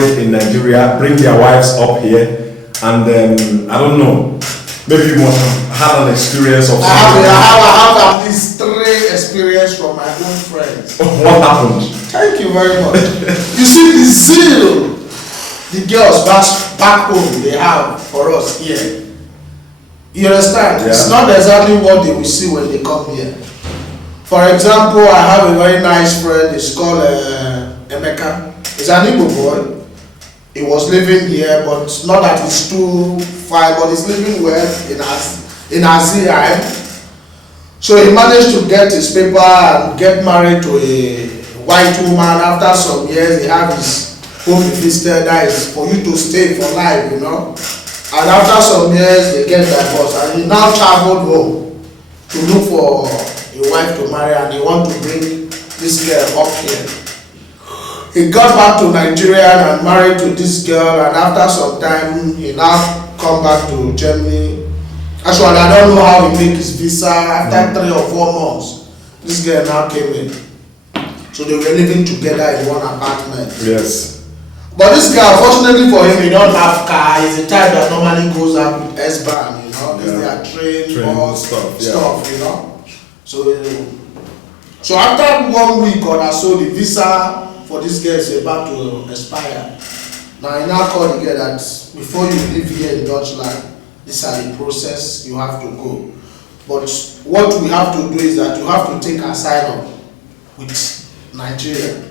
married in Nigeria bring their wives up here, and I don't know, maybe you must have an experience of something. I have at least 3 experiences from my own friends. What happened? Thank you very much. You see the zeal the girls back home they have for us here. You understand? Yeah. It's not exactly what they will see when they come here. For example, I have a very nice friend, it's called Emeka. He's an Igbo boy. He was living here, but not that he's too far, but he's living well in Azia. So he managed to get his paper and get married to a white woman. After some years, he have his home visitor, that is for you to stay for life, you know. And after some years, they get divorced, and he now traveled home to look for a wife to marry, and he want to bring this girl up here. He got back to Nigeria and married to this girl, and after some time, he now come back to Germany. Actually, I don't know how he make his visa. After 3 or 4 months, this girl now came in. So they were living together in one apartment. Yes. But this guy, unfortunately for him, he don't have car. He's the type that normally goes out with S-Bahn, you know. This their train bus stuff, you know. So after 1 week or so, the visa for this girl is about to expire. Now he now called the girl that before you live here in Deutschland, these are the process you have to go. But what we have to do is that you have to take asylum with Nigeria.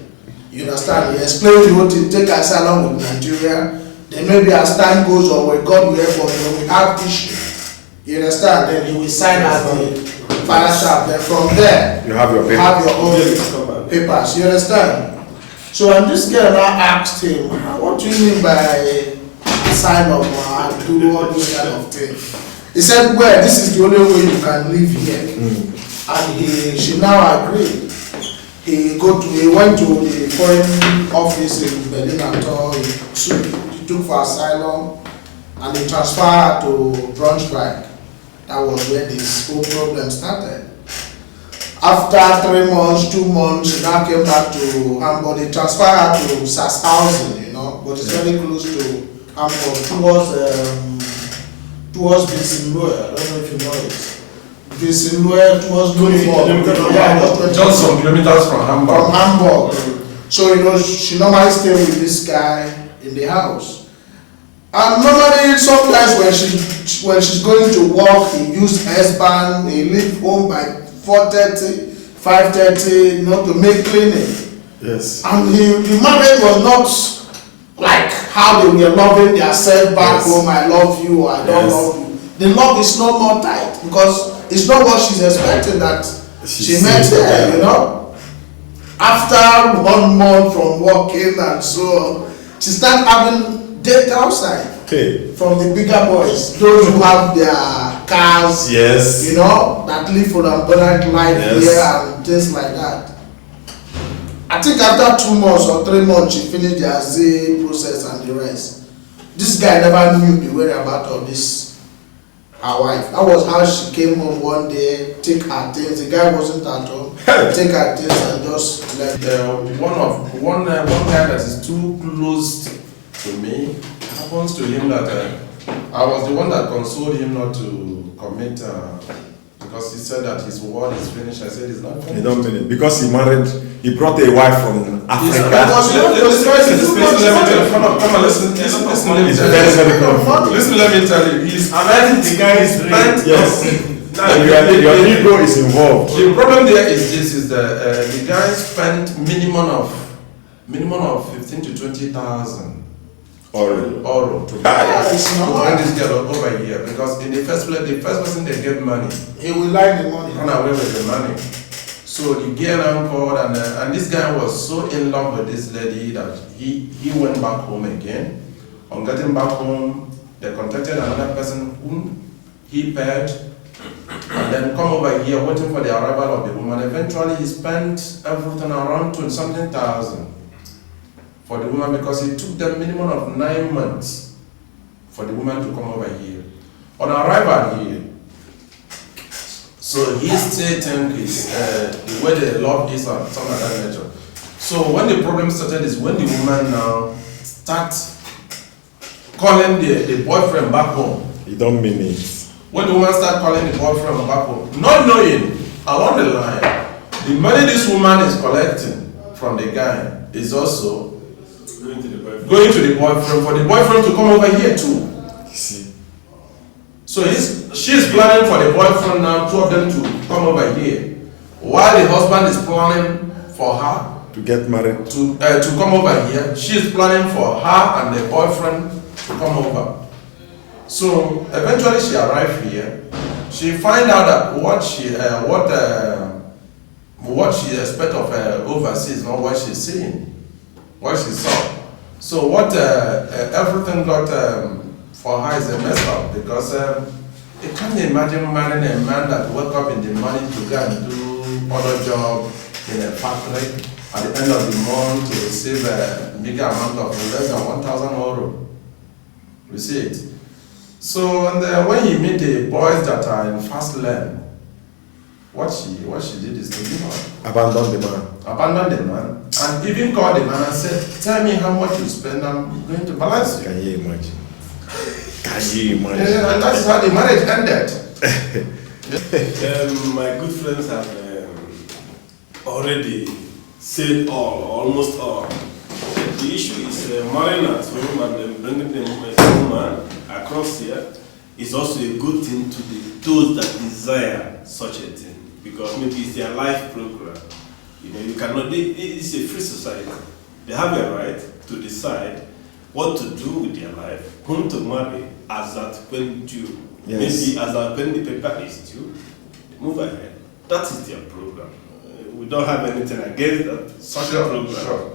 You understand? He explained the whole thing, take asylum with Nigeria. Then maybe as time goes on, when God will help us, when we have issue, you understand? Then he will sign as the father. Then from there, you have your papers. Have your own papers. You understand? So when this girl now asked him, what do you mean by asylum and do all those kind of things? He said, well, this is the only way you can live here. And she now agreed. He went to the foreign office in Berlin and he took for asylum, and he transferred to Braunschweig. That was where this whole problem started. After 3 months, 2 months, he now came back to Hamburg. They transferred her to Sachsenhausen, you know, but it's very close to Hamburg, towards Bissenlohe. I don't know if you know it. Bissenlohe towards Lüneburg. Just some kilometers from Hamburg. From Hamburg. So, you know, she normally stay with this guy in the house. And normally, sometimes when she's going to work, he use S-Bahn, he leave home by 4:30, 5:30, you know, to make cleaning. Yes. And the marriage was not like how they were loving themselves back home. I love you, I don't love you. The love is no more tight because it's not what she's expecting that she met there, you know. After 1 month from working and so on, she started having date outside. Okay. From the bigger boys, those who have their cars, yes, you know, that live for the bright life here and things like that. I think after 2 months or 3 months, she finished the Azay process and the rest. This guy never knew the whereabouts of this her wife. That was how she came home one day, take her things. The guy wasn't at home. Take her things and just left. One guy that is too close to me happens to him that I was the one that consoled him not to commit because he said that his word is finished. I said it's not finished. You don't mean it because he brought a wife from Africa. Listen, let me tell you. He's spent the guy is spent. Yes. Your ego is involved. The problem there is this: is the guy spent minimum of 15 to 20,000 euro to bring this girl over here because in the first place, the first person they get money, he will like the money, run away with the money. So the girl called and this guy was so in love with this lady that he went back home again. On getting back home, they contacted another person whom he paid and then come over here waiting for the arrival of the woman. Eventually he spent everything around 20-something thousand for the woman because it took them minimum of 9 months for the woman to come over here. On arrival here, so he still thinks the way they love is something like that nature. So when the problem started is when the woman now start calling the boyfriend back home. You don't mean it. When the woman start calling the boyfriend back home, not knowing along the line, the money this woman is collecting from the guy is also going to the boyfriend for the boyfriend to come over here too. You see? So she's planning for the boyfriend now, two of them to come over here, while the husband is planning for her To get married. to come over here. She's planning for her and the boyfriend to come over. So eventually she arrived here. She find out that what she expect of her overseas is not what she's seeing, what she saw. So what everything got for her is a mess up, because you can't imagine marrying a man that wake up in the morning to go and do other job in a factory at the end of the month to receive a bigger amount of less than 1,000 euro. You see it. So and when he meet the boys that are in fast lane, what she did is to give up. Abandon the man. Abandon the man and even called the man and said, "Tell me how much you spend, I'm going to balance you." Can you imagine? Can you imagine? And that's how the marriage ended. My good friends have already said all, almost all. The issue is marrying at home and then bringing the woman across here is also a good thing to those that desire such a thing, because maybe it's their life program. You know, you cannot. It's a free society. They have a right to decide what to do with their life, whom to marry, as at when due. Yes. Maybe as at when the paper is due, move ahead. That is their program. We don't have anything against that social program. Sure.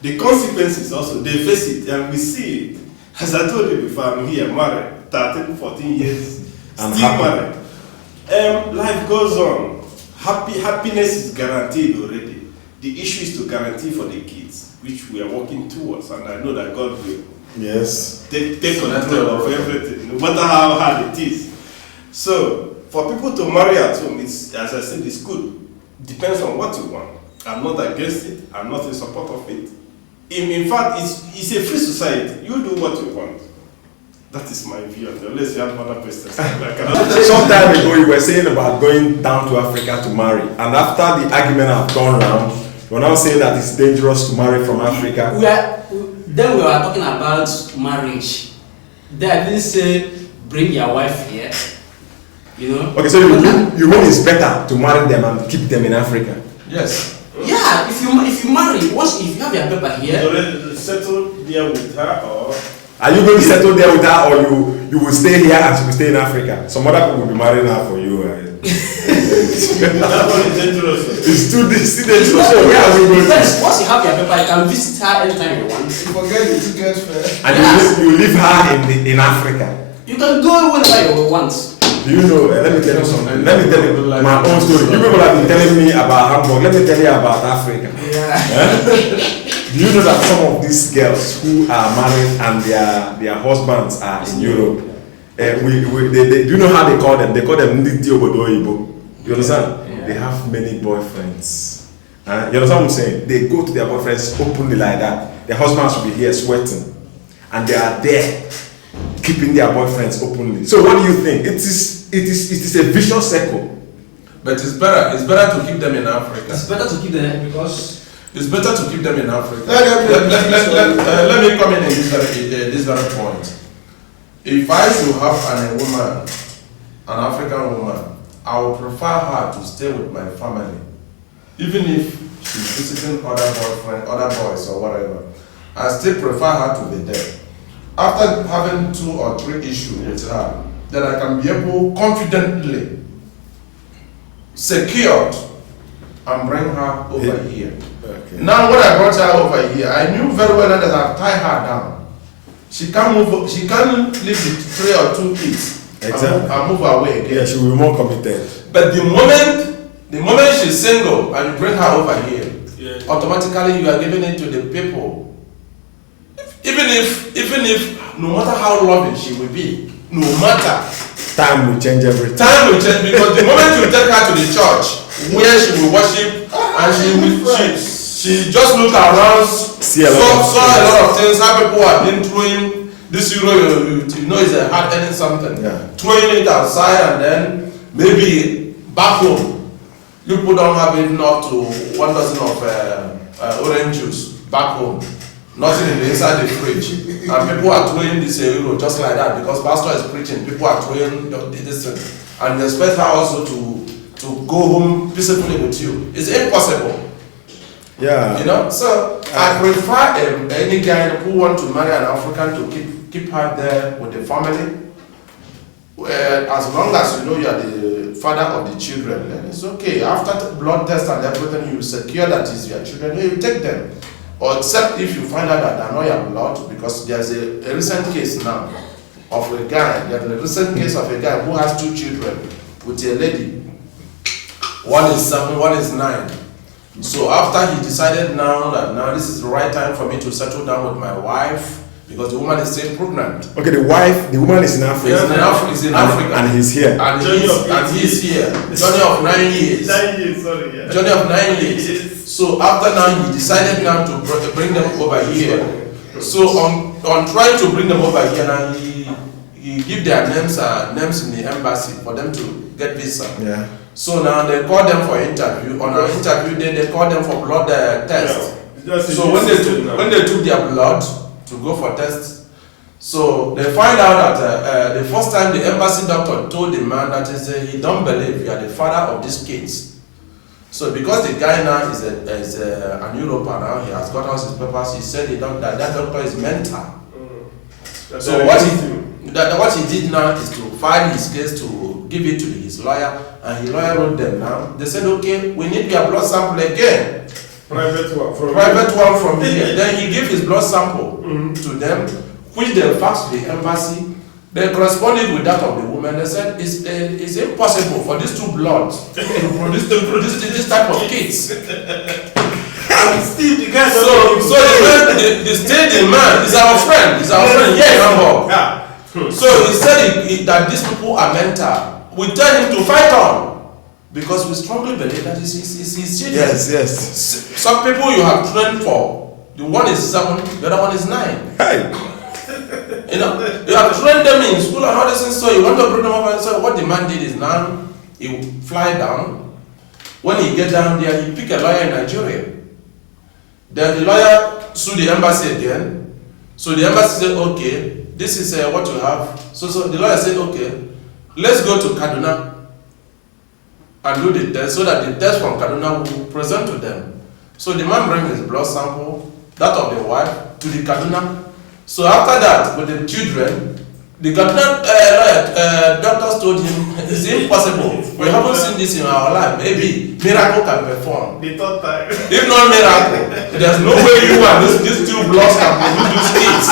The consequences also, they face it and we see it. As I told you before, I'm here married, 13, 14 years, I'm still happy. married. Life goes on. Happiness is guaranteed already. The issue is to guarantee for the kids, which we are working towards, and I know that God will Yes. take control of everything, no matter how hard it is. So, for people to marry at home, it's, as I said, it's good. Depends on what you want. I'm not against it. I'm not in support of it. In fact, it's a free society. You do what you want. That is my view. Unless you have other questions. Some time ago, you were saying about going down to Africa to marry, and after the argument have gone round, you're now saying that it's dangerous to marry from Africa. Then we were talking about marriage. Then I didn't say bring your wife here. You know. Okay, so you mean it's better to marry them and keep them in Africa? Yes. Yeah, if you marry, if you have your paper here. Already settled there with her, or Are you going to settle there with her, or you will stay here and she will stay in Africa? Some other people will be marrying her for you. that one is dangerous. It's too dangerous. So where are we going to? Yes, once you have your paper, you can visit her anytime you want. You forget the ticket fare. And you leave her in Africa. You can go whenever you want. Do you know? Let me tell you something. Let me tell you my own story. You people have been telling me about Hamburg. Let me tell you about Africa. Yeah. Do you know that some of these girls who are married and their husbands are in Europe, do you know how they call them? They call them Ndidi Obodo Oyibo. You understand? Yeah. They have many boyfriends. You understand what I'm saying? They go to their boyfriends openly like that. Their husbands will be here sweating, and they are there keeping their boyfriends openly. So what do you think? It is a vicious circle. But it's better to keep them in Africa. It's better to keep them because It's better to keep them in Africa. Let Let me come in this very point. If I should have a woman, an African woman, I would prefer her to stay with my family, even if she's visiting other boys or whatever. I still prefer her to be there. After having 2 or 3 issues with her, then I can be able confidently, secured, and bring her over here. Okay. Now when I brought her over here, I knew very well that I've tied her down. She can't move. She can't live with 3 or 2 kids. Exactly. And move away again. Yeah, she will be more committed. But the moment she's single and you bring her over here, Yeah. automatically you are giving it to the people. Even if no matter how loving she will be, no matter, Time will change everything. time will change, because the moment you take her to the church where she will worship and she just looked around, See a lot of saw a lot of things, how people have been throwing this euro, you know, is a hard earning something. Yeah. Throwing it outside and then maybe back home, you people don't have even up to 1 dozen of orange juice back home. Nothing in the inside the fridge. And people are throwing this euro just like that because pastor is preaching. People are throwing this thing. And they expect her also to go home peacefully with you. It's impossible. Yeah. You know, so I prefer any guy who want to marry an African to keep her there with the family. As long as you know you are the father of the children, then it's okay. After blood test and everything, you secure that is your children, you take them. Or except if you find out that they are not your blood, because there's a recent case now of a guy, there's a recent case of a guy who has 2 children with a lady. One is 7, one is 9. So after he decided now that now this is the right time for me to settle down with my wife, because the woman is still pregnant. Okay, the woman is in Africa. He's in Africa. And he's here. And he's here. Journey of 9 years. 9 years, sorry. Yeah. Journey of 9 years. So after now, he decided now to bring them over here. So on trying to bring them over here, now he give their names in the embassy for them to get visa. Yeah. So now they call them for interview. On our interview day, they call them for blood test. Yeah. So when they took their blood to go for tests, so they find out that the first time the embassy doctor told the man that he don't believe you are the father of these kids. So because the guy now is an European now, he has got all his papers, he said that doctor is mental. So what he did now is to file his case to give it to his lawyer, and his lawyer wrote them now. They said, okay, we need your blood sample again. Private one from here. Then he gave his blood sample to them, which they faxed the embassy. They corresponded with that of the woman. They said it's impossible for these 2 bloods to produce this type of kids. Still, the guy the state man is our friend. Yeah. So he said that these people are mental. We tell him to fight on because we strongly believe that he's cheating. Yes. Some people you have trained for, the one is 7, the other one is 9. Hey. You know, you have trained them in school and all this things, so you want to bring them up and say what the man did is now he fly down. When he get down there, he pick a lawyer in Nigeria. Then the lawyer sue the embassy again. So the embassy said, okay, this is what you have. So the lawyer said, okay, let's go to Kaduna and do the test so that the test from Kaduna will present to them. So the man bring his blood sample, that of the wife, to the Kaduna. So after that, with the children, the Kaduna doctors told him, it's impossible. We haven't seen this in our life. Maybe miracle can perform. the third time. If not miracle, there's no way you and these 2 bloods can produce kids.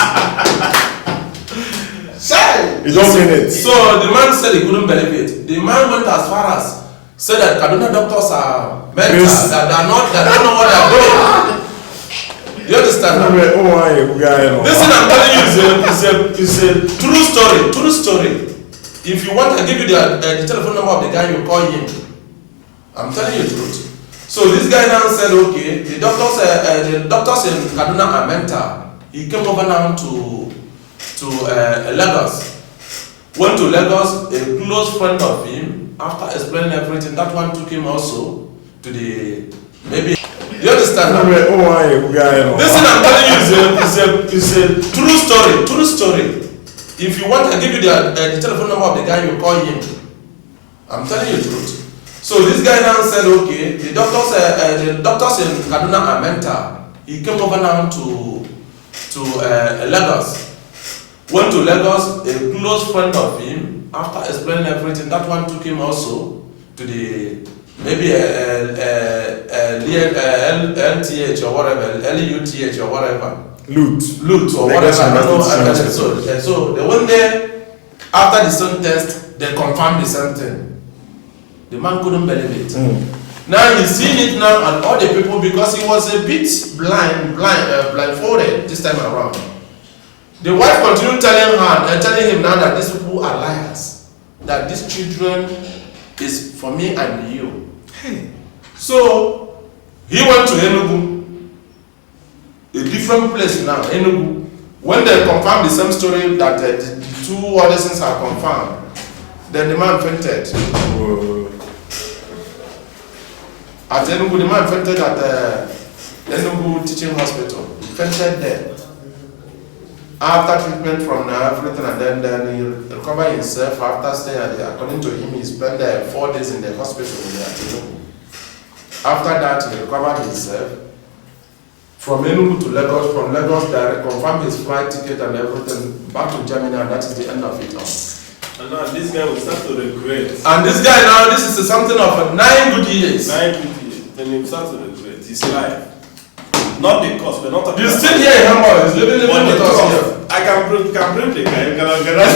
You don't mean it. So the man said he couldn't believe it. The man went as far as said that Kaduna doctors are mental, that they don't know what they are doing. You understand now? This thing I'm telling you is a true story. If you want, I give you the telephone number of the guy you call him. I'm telling you the truth. So this guy now said, okay, the doctors in Kaduna are mental. He came over now to Lagos. Went to Lagos, a close friend of him, after explaining everything, that one took him also to the, maybe, you understand now? This thing I'm telling you is a true story. If you want, I give you the telephone number of the guy you call him. I'm telling you the truth. So this guy now said, okay, the doctors in Kaduna are mental. He came over now to Lagos. Went to Lagos, a close friend of him, after explaining everything, that one took him also to the, maybe LTH or whatever, LUTH or whatever. Loot or whatever. I don't know. So they went there, after the same test, they confirmed the same thing. The man couldn't believe it. Now he's seen it now and all the people, because he was a bit blindfolded this time around. The wife continued telling him now that these people are liars, that these children is for me and you. So he went to Enugu a different place now, Enugu. When they confirm the same story that the two other things are confirmed, then the man fainted. At Enugu, the man fainted at Enugu Teaching Hospital. He fainted there. After treatment from everything, and then he recovered himself after staying there. According to him, he spent 4 days in the hospital there at Enugu. After that, he recovered himself. From Enugu to Lagos, from Lagos direct, confirmed his flight ticket and everything, back to Germany, and that is the end of it all. And now this guy will start to regret. And this guy now, this is something of 9 good years. 9 good years. Then he will start to regret his life. Not the cost, we're not talking He's about still here in Hamburg, he's living but with the us cost. here. I can bring the guy. You can organize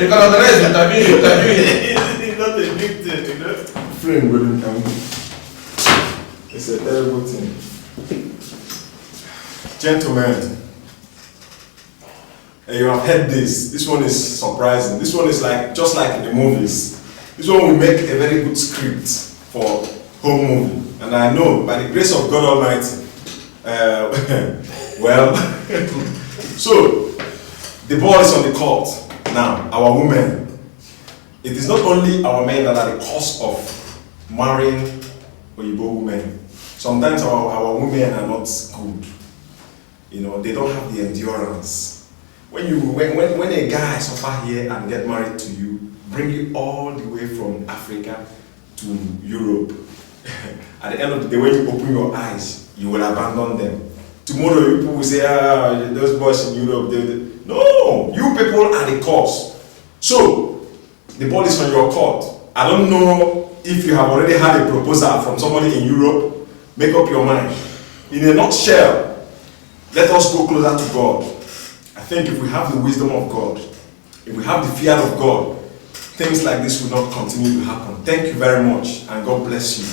You can organize the interview. It's not a big thing, you know. Flame wouldn't come. It's a terrible thing. Gentlemen, you have heard this. This one is surprising. This one is just like in the movies. This one will make a very good script for home movie. And I know, by the grace of God Almighty, well, so the ball is on the court now. Our women. It is not only our men that are the cause of marrying Oyibo women. Sometimes our women are not good. You know, they don't have the endurance. When a guy suffer here and get married to you, bring you all the way from Africa to Europe, at the end of the day, when you open your eyes, you will abandon them. Tomorrow, people will say, those boys in Europe, no, you people are the cause. So, the ball is on your court. I don't know if you have already had a proposal from somebody in Europe. Make up your mind. In a nutshell, let us go closer to God. I think if we have the wisdom of God, if we have the fear of God, things like this will not continue to happen. Thank you very much, and God bless you.